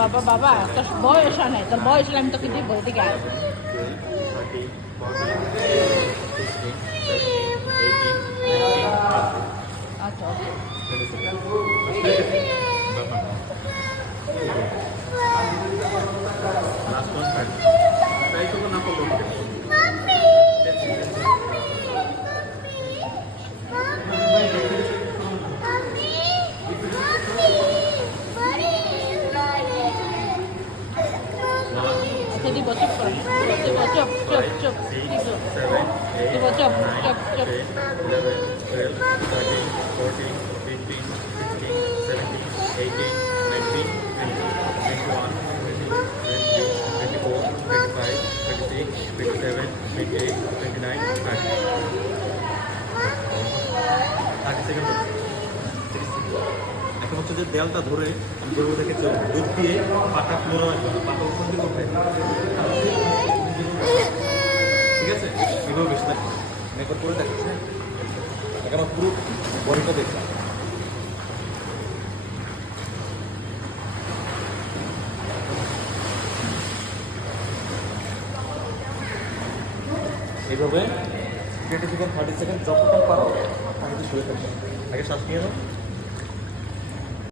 বাবা বাবা তোর বয়স নাই, তোর বয়স হলে আমি তোকে দিব এদিকে আয়। আচ্ছা দিব, চুপ করে দিব, চুপ চুপ চুপ দিব, চুপ চুপ চুপ। এখন হচ্ছে যে দেয়ালটা ধরে আমি গরু থেকে দুধ দিয়ে পাটা ফ্লোর পাটা উপর দিয়ে করবে, ঠিক আছে? এগুলো বেশি থাকে মেকআপ করে দেখাচ্ছে, এখন পুরো বডিটা দেখলাম। এইভাবে 20 থেকে 30 সেকেন্ড যতক্ষণ পারো আমি শুয়ে থাকবো। আগে শ্বাস নিয়ে নাও।